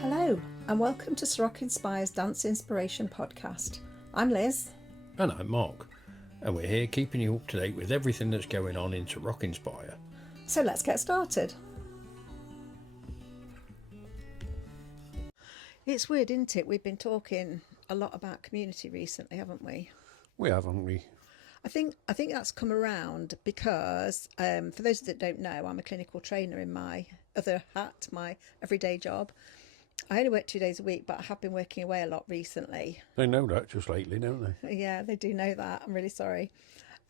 Hello and welcome to Ceroc Inspire's Dance Inspiration podcast. I'm Liz. And I'm Mark, and we're here keeping you up to date with everything that's going on in Ceroc Inspire. So let's get started. It's weird, isn't it? We've been talking a lot about community recently, haven't we? We have, haven't we? I think that's come around because, for those that don't know, I'm a clinical trainer in my other hat, my everyday job. I only work 2 days a week, but I have been working away a lot recently. They know that just lately, don't they? Yeah, they do know that. I'm really sorry.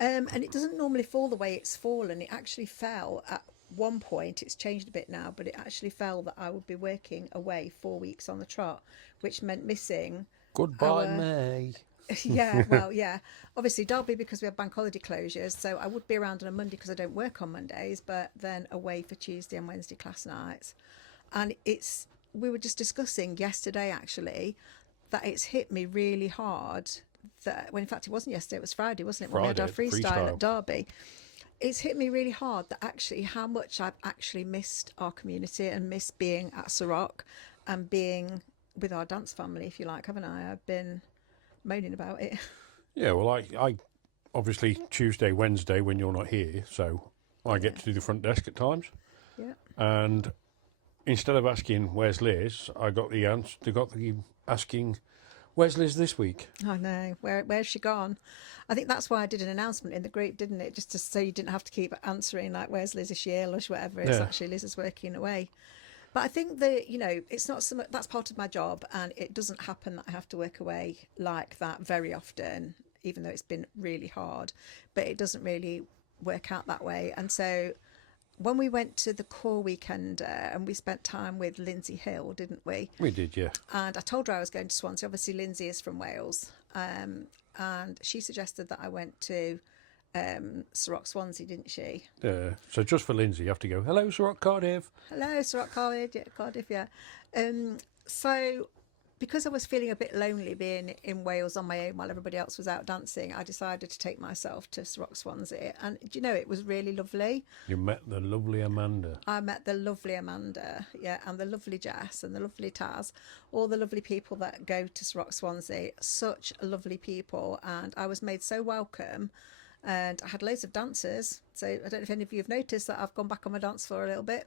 And it doesn't normally fall the way it's fallen. It actually fell at one point. It's changed a bit now, but it actually fell that I would be working away 4 weeks on the trot, which meant missing. Goodbye, May. Yeah, well, yeah. Obviously, Derby, because we have bank holiday closures, so I would be around on a Monday because I don't work on Mondays, but then away for Tuesday and Wednesday class nights. And we were just discussing yesterday, actually, that it's hit me really hard. Well, in fact, it wasn't yesterday, it was Friday, wasn't it? When we had our freestyle at Derby. It's hit me really hard that actually how much I've actually missed our community and missed being at Ceroc and being with our dance family, if you like, haven't I? I've been moaning about it. Yeah, well, I obviously Tuesday, Wednesday when you're not here, so I get to do the front desk at times. Yeah. And instead of asking, where's Liz, I got the answer. They got the asking, where's Liz this week? I know. Where's she gone? I think that's why I did an announcement in the group, didn't it? Just so you didn't have to keep answering, like, where's Liz, is she ill or whatever. It's actually Liz is working away. But I think that, it's not so much, that's part of my job, and it doesn't happen that I have to work away like that very often, even though it's been really hard. But it doesn't really work out that way. And so when we went to the core weekend and we spent time with Lindsay Hill, didn't we? We did, yeah. And I told her I was going to Swansea. Obviously, Lindsay is from Wales. And she suggested that I went to Ceroc Swansea, didn't she? So just for Lindsay, you have to go, hello, Ceroc Cardiff. Hello, Ceroc Cardiff, yeah. So because I was feeling a bit lonely being in Wales on my own while everybody else was out dancing, I decided to take myself to Ceroc Swansea. And, it was really lovely. You met the lovely Amanda. I met the lovely Amanda, yeah, and the lovely Jess and the lovely Taz, all the lovely people that go to Ceroc Swansea. Such lovely people. And I was made so welcome. And I had loads of dancers. So I don't know if any of you have noticed that I've gone back on my dance floor a little bit.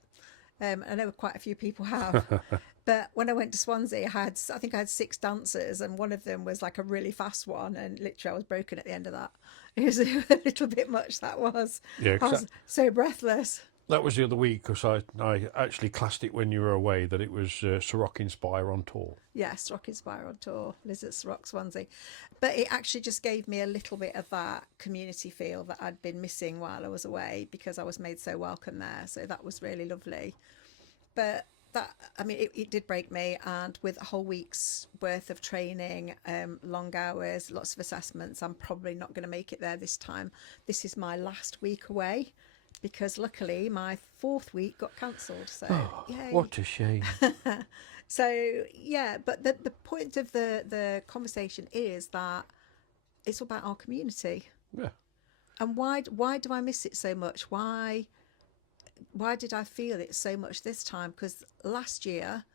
I know quite a few people have. But when I went to Swansea, I think I had 6 dancers, and one of them was like a really fast one, and literally I was broken at the end of that. It was a little bit much, that was. Yeah, I was so breathless. That was the other week, because I actually classed it when you were away that it was Ceroc Inspire on tour. Yes, Ceroc Inspire on tour, Liz at Ceroc Swansea. But it actually just gave me a little bit of that community feel that I'd been missing while I was away, because I was made so welcome there. So that was really lovely. But it did break me, and with a whole week's worth of training, long hours, lots of assessments, I'm probably not going to make it there this time. This is my last week away, because luckily my 4th week got cancelled. So yay. What a shame. So yeah, but the point of the conversation is that it's about our community. Yeah. And why do I miss it so much? Why did I feel it so much this time? Because last year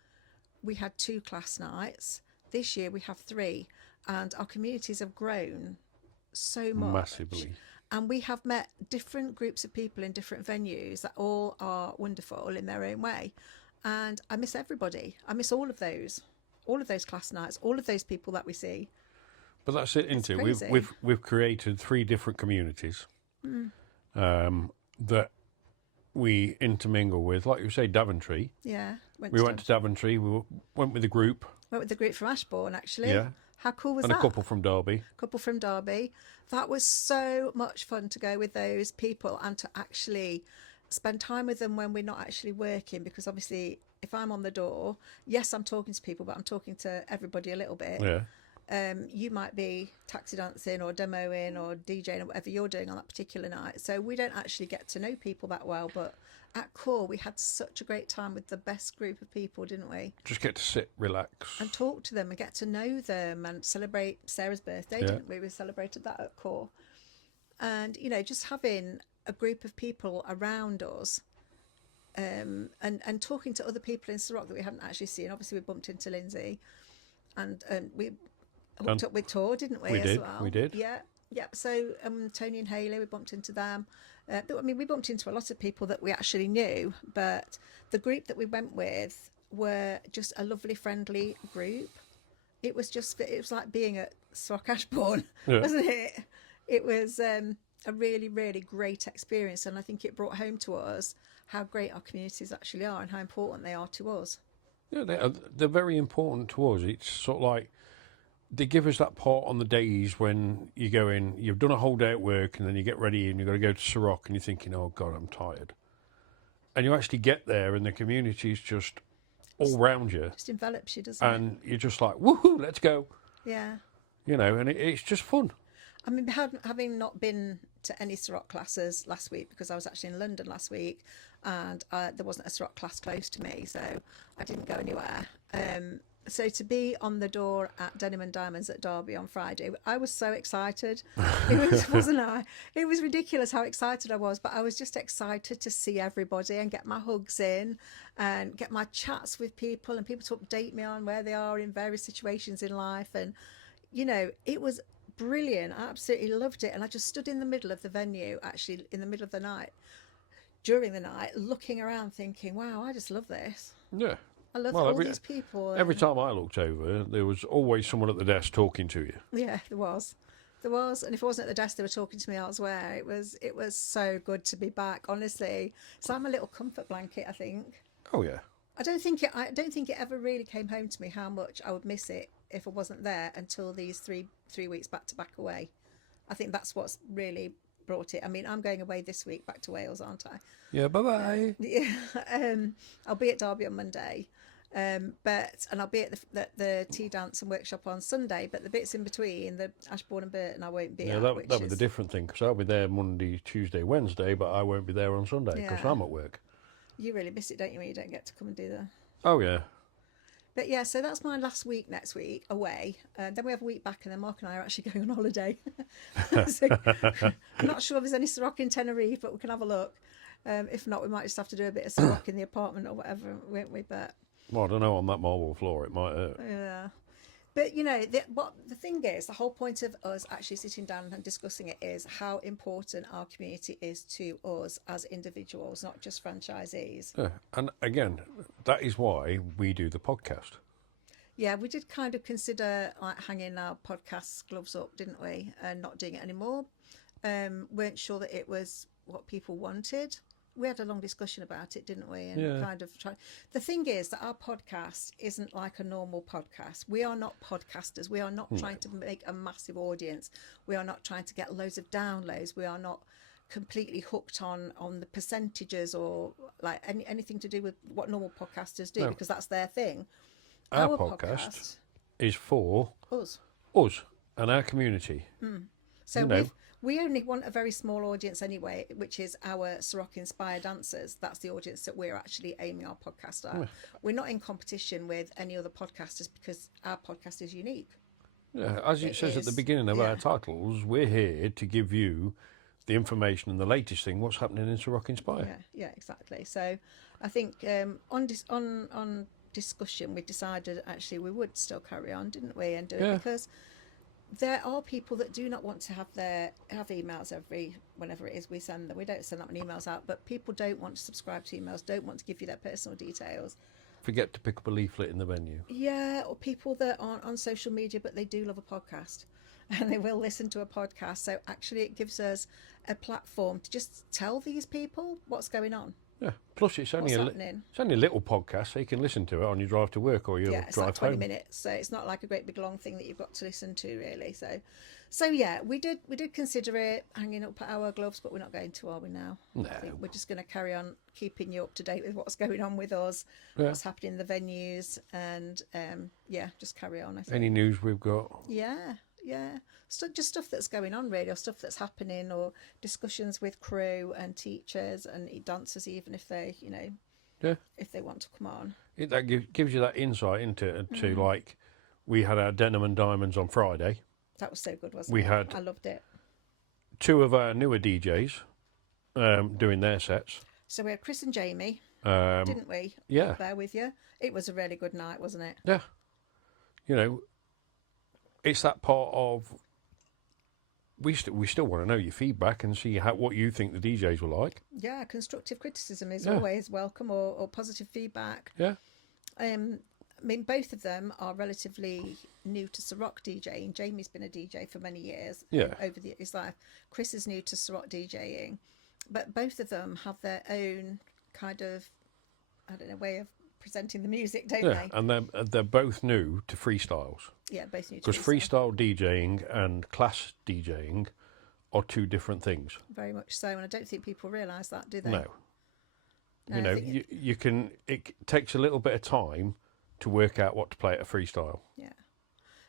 we had 2 class nights. This year we have 3, and our communities have grown so much. Massively. And we have met different groups of people in different venues that all are wonderful in their own way. And I miss everybody. I miss all of those class nights, all of those people that we see. But that's it, isn't it? We've created 3 different communities that we intermingle with. Like you say, Daventry. Yeah. We went to Daventry. We went with a group. Went with the group from Ashbourne, actually. Yeah. How cool was that? And a couple from Derby. That was so much fun to go with those people and to actually spend time with them when we're not actually working, because obviously if I'm on the door, yes, I'm talking to people, but I'm talking to everybody a little bit. Yeah. You might be taxi dancing or demoing or DJing or whatever you're doing on that particular night. So we don't actually get to know people that well. But at core, we had such a great time with the best group of people, didn't we? Just get to sit, relax. And talk to them and get to know them and celebrate Sarah's birthday, didn't we? We celebrated that at core. And, you know, just having a group of people around us, and talking to other people in Ceroc that we hadn't actually seen. Obviously, we bumped into Lindsay, and we hooked up with Tor, didn't we? As well, we did. Yeah, yeah. So Tony and Haley, we bumped into them. I mean, we bumped into a lot of people that we actually knew, but the group that we went with were just a lovely, friendly group. It was like being at Ceroc Ashbourne, wasn't it? It was a really, really great experience, and I think it brought home to us how great our communities actually are and how important they are to us. Yeah, they're very important to us. It's sort of like they give us that part on the days when you go in, you've done a whole day at work, and then you get ready and you've got to go to Ceroc, and you're thinking, oh God, I'm tired. And you actually get there and the community's just all round you. Just envelops you, doesn't it? And you're just like, woohoo, let's go. Yeah. You know, and it's just fun. I mean, having not been to any Ceroc classes last week, because I was actually in London last week, and there wasn't a Ceroc class close to me, so I didn't go anywhere. So to be on the door at Denim and Diamonds at Derby on Friday, I was so excited. Wasn't I? It was ridiculous how excited I was, but I was just excited to see everybody and get my hugs in and get my chats with people and people to update me on where they are in various situations in life. And, you know, it was brilliant. I absolutely loved it. And I just stood in the middle of the venue, actually in the middle of the night, during the night, looking around thinking, wow, I just love this. Yeah. I love all these people. Every time I looked over, there was always someone at the desk talking to you. Yeah, there was. And if it wasn't at the desk, they were talking to me elsewhere. It was so good to be back, honestly. So I'm a little comfort blanket, I think. Oh yeah. I don't think it ever really came home to me how much I would miss it if I wasn't there until these three weeks back to back away. I think that's what's really brought it. I mean, I'm going away this week back to Wales, aren't I? Yeah, bye-bye. I'll be at Derby on Monday. And I'll be at the tea dance and workshop on Sunday, but the bits in between, the Ashbourne and Burton, I won't be at. That was the different thing, because I'll be there Monday, Tuesday, Wednesday, but I won't be there on Sunday because I'm at work. You really miss it, don't you, when you don't get to come and do that? Oh, yeah. But yeah, so that's my last week next week, away. Then we have a week back, and then Mark and I are actually going on holiday. So, I'm not sure if there's any Ceroc in Tenerife, but we can have a look. If not, we might just have to do a bit of Ceroc in the apartment or whatever, won't we? But well, I don't know, on that marble floor, it might hurt. Yeah. But, you know, the thing is, the whole point of us actually sitting down and discussing it is how important our community is to us as individuals, not just franchisees. Yeah. And again, that is why we do the podcast. Yeah, we did kind of consider like hanging our podcast gloves up, didn't we? And not doing it anymore. Weren't sure that it was what people wanted. We had a long discussion about it, didn't we? And kind of try. The thing is that our podcast isn't like a normal podcast. We are not podcasters. We are not trying to make a massive audience. We are not trying to get loads of downloads. We are not completely hooked on the percentages or like anything to do with what normal podcasters do, because that's their thing. Our podcast is for us and our community. So we only want a very small audience anyway, which is our Ceroc Inspire dancers. That's the audience that we're actually aiming our podcast at. We're not in competition with any other podcasters because our podcast is unique. Yeah, as it says at the beginning of our titles, we're here to give you the information and the latest thing, what's happening in Ceroc Inspire. Yeah, exactly. So I think on discussion, we decided actually we would still carry on, didn't we, and do it because there are people that do not want to have emails whenever it is we send them. We don't send that many emails out, but people don't want to subscribe to emails, don't want to give you their personal details. Forget to pick up a leaflet in the venue. Yeah, or people that aren't on social media, but they do love a podcast and they will listen to a podcast. So actually it gives us a platform to just tell these people what's going on. Yeah. Plus, it's only a little podcast, so you can listen to it on your drive to work or your drive home. It's like 20 minutes, so it's not like a great big long thing that you've got to listen to, really. So yeah, we did consider it, hanging up our gloves, but we're not going to, are we now? No. I think we're just going to carry on keeping you up to date with what's going on with us, what's happening in the venues, and just carry on. I think. Any news we've got? Yeah. So just stuff that's going on, really, or stuff that's happening, or discussions with crew and teachers and dancers, even if they, if they want to come on. That gives you that insight into like, we had our Denim and Diamonds on Friday. That was so good, wasn't it? I loved it. two of our newer DJs doing their sets. So we had Chris and Jamie, didn't we? Yeah. Up there with you. It was a really good night, wasn't it? Yeah. You know, it's that part of we still want to know your feedback and see what you think the DJs were like. Yeah, constructive criticism is always welcome, or positive feedback. Yeah. I mean, both of them are relatively new to Ceroc DJing. Jamie's been a DJ for many years over his life. Chris is new to Ceroc DJing, but both of them have their own kind of, I don't know, way of presenting the music, don't they? And they're both new to freestyles. Yeah, both new to Because freestyle DJing and class DJing are two different things. Very much so, and I don't think people realise that, do they? No. No, You know, you can. It takes a little bit of time to work out what to play at a freestyle. Yeah.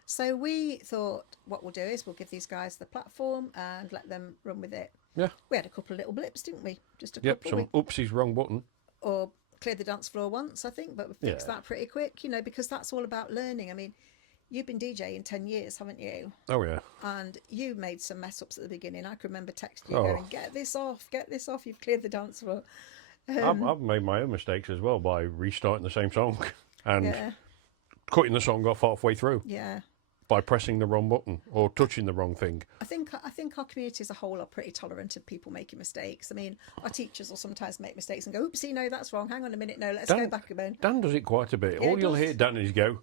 So we thought what we'll do is we'll give these guys the platform and let them run with it. Yeah. We had a couple of little blips, didn't we? Just a Yep. couple. Some oopsies, wrong button. Or cleared the dance floor once, I think, but we fixed that pretty quick, you know, because that's all about learning. I mean, you've been DJing 10 years, haven't you? Oh yeah. And you made some mess ups at the beginning. I can remember texting you going, get this off, you've cleared the dance floor. I've made my own mistakes as well by restarting the same song and cutting the song off halfway through. Yeah. By pressing the wrong button or touching the wrong thing. I think our community as a whole are pretty tolerant of people making mistakes. I mean, our teachers will sometimes make mistakes and go, oopsie, no, that's wrong. Hang on a minute, no, let's go back again. Dan does it quite a bit. Yeah, All you'll hear Dan is go,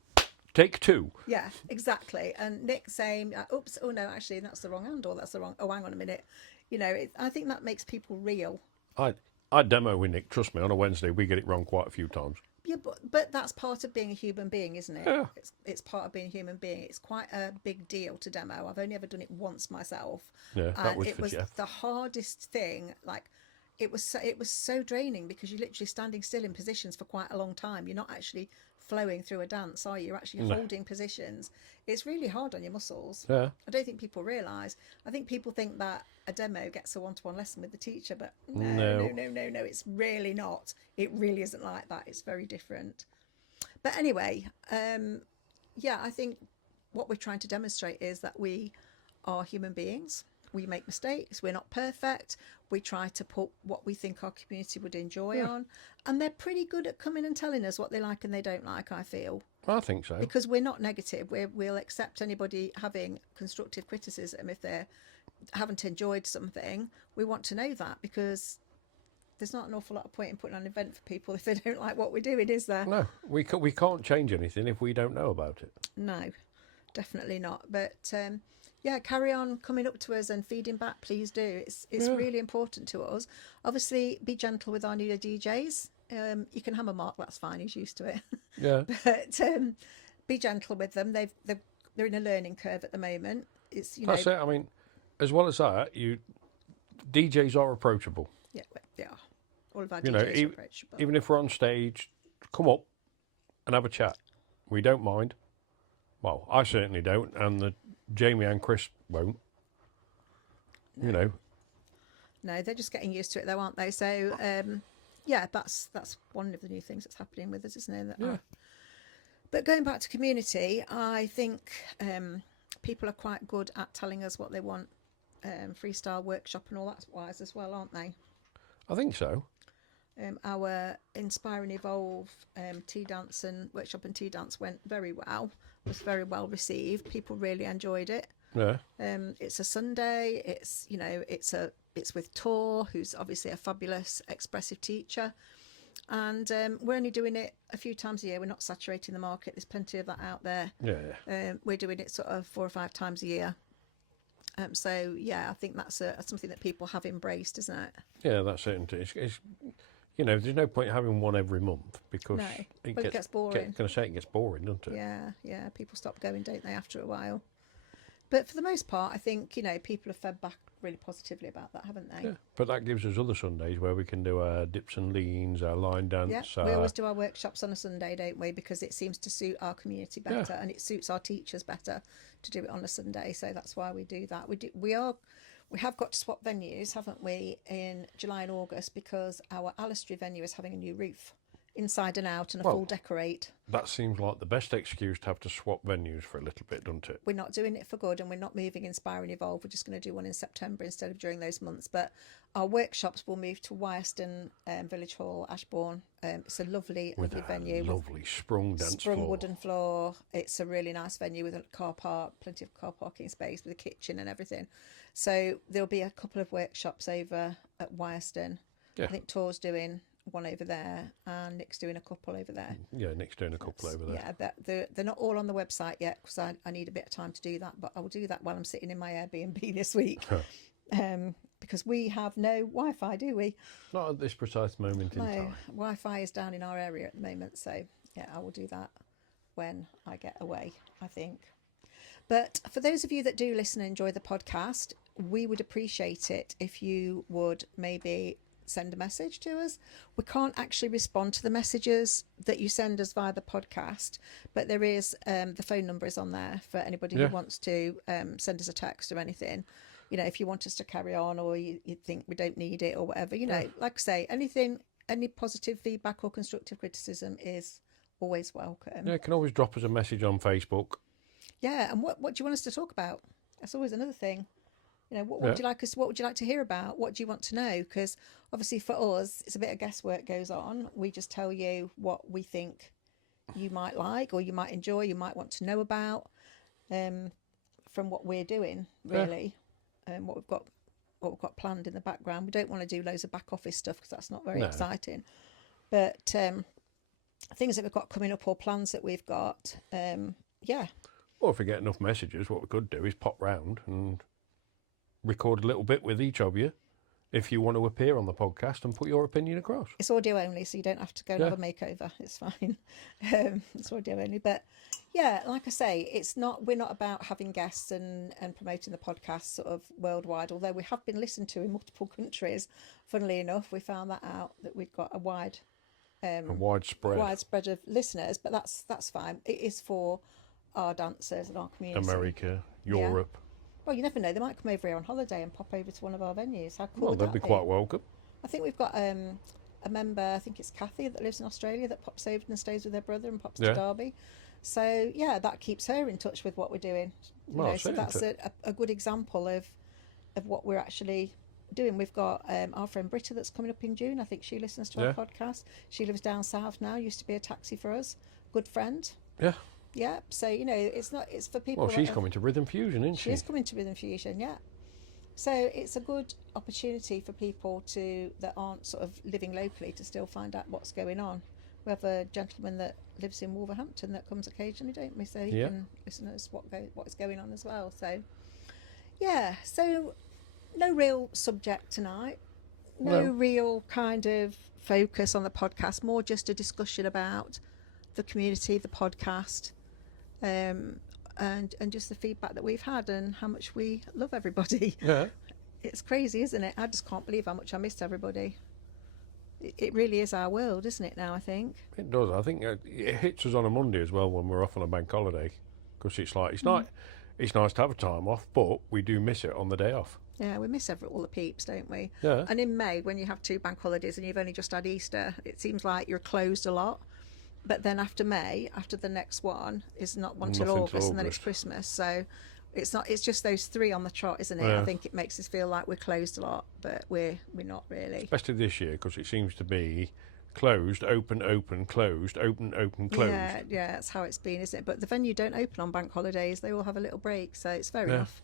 take two. Yeah, exactly. And Nick saying, oops, oh no, actually that's the wrong hand, or that's the wrong, oh, hang on a minute. You know, I think that makes people real. I demo with Nick, trust me, on a Wednesday we get it wrong quite a few times. Yeah, but that's part of being a human being, isn't it? Yeah. It's part of being a human being. It's quite a big deal to demo. I've only ever done it once myself. Yeah, that was it for was Jeff. the hardest thing. Like, it was so draining because you're literally standing still in positions for quite a long time. You're not actually flowing through a dance, are you? You're actually holding positions. It's really hard on your muscles. Yeah. I don't think people realise. I think people think that a demo gets a one-to-one lesson with the teacher, but no, it's really not. It really isn't like that. It's very different. But anyway, I think what we're trying to demonstrate is that we are human beings. We make mistakes. We're not perfect. We try to put what we think our community would enjoy on. And they're pretty good at coming and telling us what they like and they don't like, I feel. I think so. Because we're not negative. We'll accept anybody having constructive criticism if they haven't enjoyed something. We want to know that, because there's not an awful lot of point in putting on an event for people if they don't like what we're doing, is there? No, we can't change anything if we don't know about it. No, definitely not. But carry on coming up to us and feeding back, please do. It's really important to us. Obviously, be gentle with our newer DJs. You can hammer Mark, that's fine, he's used to it. Yeah. But be gentle with them. They're in a learning curve at the moment. It's That's it. I mean, as well as that, DJs are approachable. Yeah, they are. All of our DJs are approachable. Even if we're on stage, come up and have a chat. We don't mind. Well, I certainly don't, and Jamie and Chris won't. No, they're just getting used to it though, aren't they? So, that's one of the new things that's happening with us, isn't it? Yeah. But going back to community, I think people are quite good at telling us what they want, freestyle workshop and all that wise as well, aren't they? I think so. Our Inspire and Evolve tea dance and workshop and tea dance went very well. Was very well received. People really enjoyed it. Yeah. It's a Sunday. It's with Tor, who's obviously a fabulous expressive teacher, and we're only doing it a few times a year. We're not saturating the market. There's plenty of that out there. Yeah. We're doing it sort of 4 or 5 times a year. I think that's something that people have embraced, isn't it? Yeah, that's it. It's there's no point having one every month because it gets boring. It gets boring, doesn't it? Yeah. People stop going, don't they, after a while? But for the most part, I think people have fed back really positively about that, haven't they? Yeah. But that gives us other Sundays where we can do our dips and leans, our line dance. Yeah, we always do our workshops on a Sunday, don't we? Because it seems to suit our community better, and it suits our teachers better to do it on a Sunday. So that's why we do that. We have got to swap venues, haven't we, in July and August, because our Alistry venue is having a new roof. inside and out and a Well, full decorate. That seems like the best excuse to have to swap venues for a little bit, doesn't it? We're not doing it for good, and we're not moving Inspire and Evolve. We're just going to do one in September instead of during those months. But our workshops will move to Wyreston Village Hall, Ashbourne. It's a lovely venue. Lovely sprung dance Sprung floor. wooden floor. It's a really nice venue with a car park, plenty of car parking space with a kitchen and everything. So there'll be a couple of workshops over at Wyreston. Yeah. I think Tor's doing one over there and Nick's doing a couple over there. Yeah, Nick's doing a couple over there. Yeah, they're not all on the website yet because I need a bit of time to do that, but I will do that while I'm sitting in my Airbnb this week. Because we have no Wi-Fi, do we? Not at this precise moment in time. Wi-Fi is down in our area at the moment, so yeah, I will do that when I get away, I think. But for those of you that do listen and enjoy the podcast, we would appreciate it if you would maybe send a message to us. We can't actually respond to the messages that you send us via the podcast, but there is the phone number is on there for anybody who wants to send us a text or anything. You know, if you want us to carry on or you think we don't need it or whatever, you know, like I say, any positive feedback or constructive criticism is always welcome. Yeah, you can always drop us a message on Facebook. Yeah, and what do you want us to talk about? That's always another thing. You know, what would you like us? What would you like to hear about? What do you want to know? Because obviously for us, it's a bit of guesswork goes on. We just tell you what we think you might like or you might enjoy, you might want to know about from what we're doing, really, and what we've got planned in the background. We don't want to do loads of back office stuff because that's not very exciting. But things that we've got coming up or plans that we've got, Or if we get enough messages, what we could do is pop round and record a little bit with each of you if you want to appear on the podcast and put your opinion across. It's audio only, so you don't have to go and have a makeover. It's fine. It's audio only. But yeah, like I say, we're not about having guests and promoting the podcast sort of worldwide, although we have been listened to in multiple countries. Funnily enough, we found that out, that we've got a widespread of listeners, but that's fine. It is for our dancers and our community. America, Europe. Well, you never know. They might come over here on holiday and pop over to one of our venues. How cool Well, they'd be quite welcome. I think we've got a member, I think it's Kathy, that lives in Australia, that pops over and stays with her brother and pops to Derby. So, yeah, that keeps her in touch with what we're doing. So that's a good example of what we're actually doing. We've got our friend Britta that's coming up in June. I think she listens to our podcast. She lives down south now, used to be a taxi for us. Good friend. Yeah. Yeah, so, you know, it's for people. Well, she's coming to Rhythm Fusion, isn't she? She is coming to Rhythm Fusion, yeah. So it's a good opportunity for people that aren't sort of living locally to still find out what's going on. We have a gentleman that lives in Wolverhampton that comes occasionally, don't we? So he can listen to us what's going on as well. So, yeah, so no real subject tonight. No real kind of focus on the podcast, more just a discussion about the community, the podcast, and just the feedback that we've had and how much we love everybody. Yeah. It's crazy, isn't it? I just can't believe how much I miss everybody. It really is our world, isn't it, now, I think? It does. I think it hits us on a Monday as well when we're off on a bank holiday, because it's nice to have a time off, but we do miss it on the day off. Yeah, we miss all the peeps, don't we? Yeah. And in May, when you have 2 bank holidays and you've only just had Easter, it seems like you're closed a lot. But then after May, after the next one, is not one till August, and then it's Christmas. So it's just those 3 on the trot, isn't it? Yeah. I think it makes us feel like we're closed a lot, but we're not really. Especially this year, because it seems to be closed, open, open, closed, open, open, closed. Yeah, that's how it's been, isn't it? But the venue don't open on bank holidays. They all have a little break, so it's fair enough.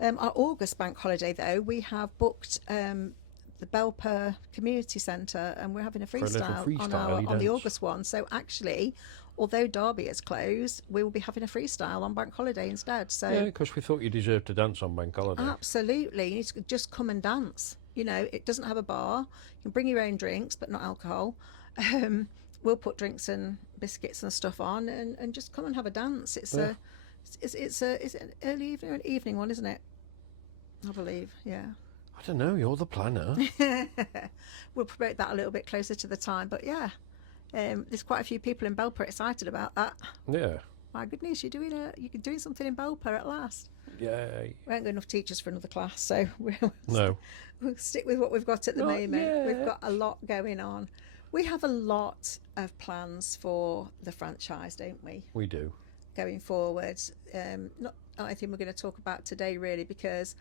Our August bank holiday, though, we have booked the Belper Community Centre, and we're having a freestyle on the August one. So actually, although Derby is closed, we will be having a freestyle on bank holiday instead. So yeah, because we thought you deserved to dance on bank holiday. Absolutely, you need to just come and dance. You know, it doesn't have a bar. You can bring your own drinks, but not alcohol. We'll put drinks and biscuits and stuff on, and just come and have a dance. It's an early evening one, isn't it? I believe, yeah. I don't know, you're the planner. We'll promote that a little bit closer to the time, but yeah, there's quite a few people in Belper excited about that. Yeah. My goodness, you're doing something in Belper at last. Yay. We ain't got enough teachers for another class, so we'll stick with what we've got at the moment. Yeah. We've got a lot going on. We have a lot of plans for the franchise, don't we? We do. Going forward. Not anything we're going to talk about today, really, because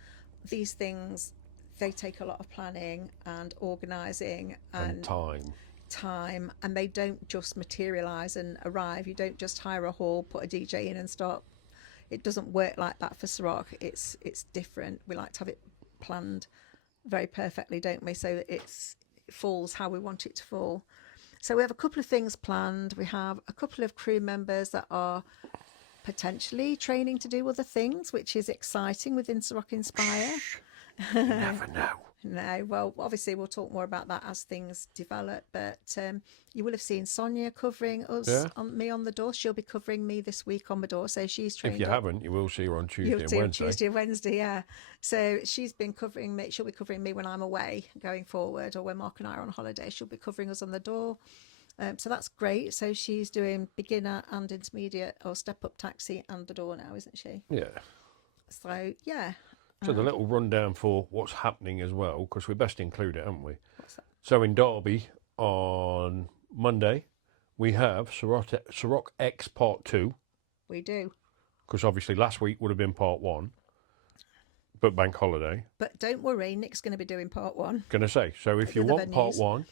these things, they take a lot of planning and organising And time, and they don't just materialise and arrive. You don't just hire a hall, put a DJ in and start. It doesn't work like that for Ceroc. It's different. We like to have it planned very perfectly, don't we? So it falls how we want it to fall. So we have a couple of things planned. We have a couple of crew members that are potentially training to do other things, which is exciting within Ceroc Inspire. You never know. No, well, obviously we'll talk more about that as things develop, but you will have seen Sonia covering us, me on the door. She'll be covering me this week on the door, so she's trained. If you haven't, you will see her on Tuesday You'll and see her Wednesday. Tuesday and Wednesday, yeah. So she's been covering me. She'll be covering me when I'm away going forward, or when Mark and I are on holiday. She'll be covering us on the door. So that's great. So she's doing beginner and intermediate, or step up taxi and the door now, isn't she? Yeah. So, yeah. So the little rundown for what's happening as well, because we best include it, haven't we? What's that? So in Derby on Monday, we have Ceroc X Part 2, We do. because obviously last week would have been Part 1, but bank holiday. But don't worry, Nick's going to be doing part 1. Going to say, so if you The want Part venues. 1,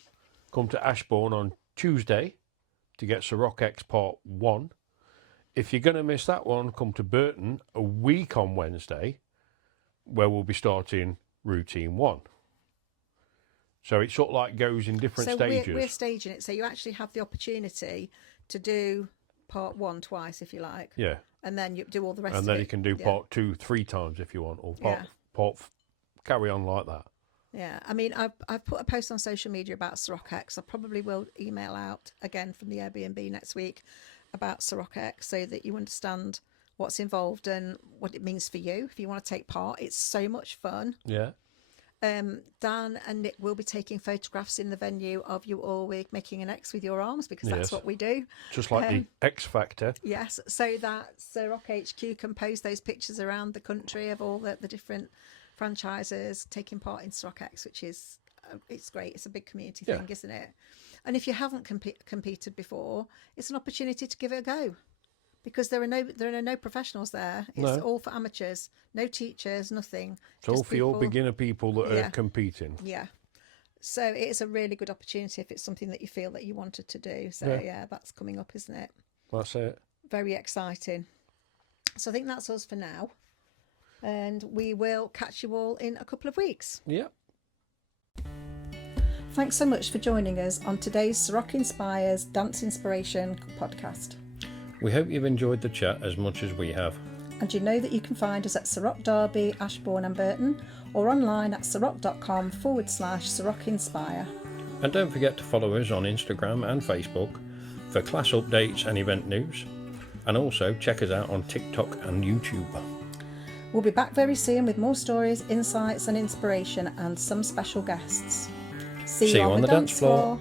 come to Ashbourne on Tuesday to get Ceroc X Part 1. If you're going to miss that one, come to Burton a week on Wednesday, where we'll be starting Routine 1. So it sort of like goes in different stages. We're staging it, so you actually have the opportunity to do part 1 twice, if you like. Yeah. And then you do all the rest of it. And then you can do Yeah. Part 2 3 times if you want, or carry on like that. Yeah, I mean, I've put a post on social media about Ceroc X. I probably will email out again from the Airbnb next week about Ceroc X, so that you understand what's involved and what it means for you if you want to take part. It's so much fun. Yeah. Dan and Nick will be taking photographs in the venue of you all making an X with your arms, because that's Yes. what we do. Just like the X Factor. Yes, so that Ceroc HQ can post those pictures around the country of all the different franchises taking part in Ceroc X, which is it's great. It's a big community thing, isn't it? And if you haven't competed before, it's an opportunity to give it a go, because there are no professionals there. It's all for amateurs, no teachers, nothing. It's all for your beginner people that are competing. Yeah. So it's a really good opportunity if it's something that you feel that you wanted to do. So yeah, that's coming up, isn't it? That's it. Very exciting. So I think that's us for now. And we will catch you all in a couple of weeks. Yeah. Thanks so much for joining us on today's Ceroc Inspire's Dance Inspiration podcast. We hope you've enjoyed the chat as much as we have. And you know that you can find us at Ceroc Derby, Ashbourne and Burton, or online at ceroc.com/Ceroc Inspire. And don't forget to follow us on Instagram and Facebook for class updates and event news. And also check us out on TikTok and YouTube. We'll be back very soon with more stories, insights and inspiration, and some special guests. See you on the dance floor.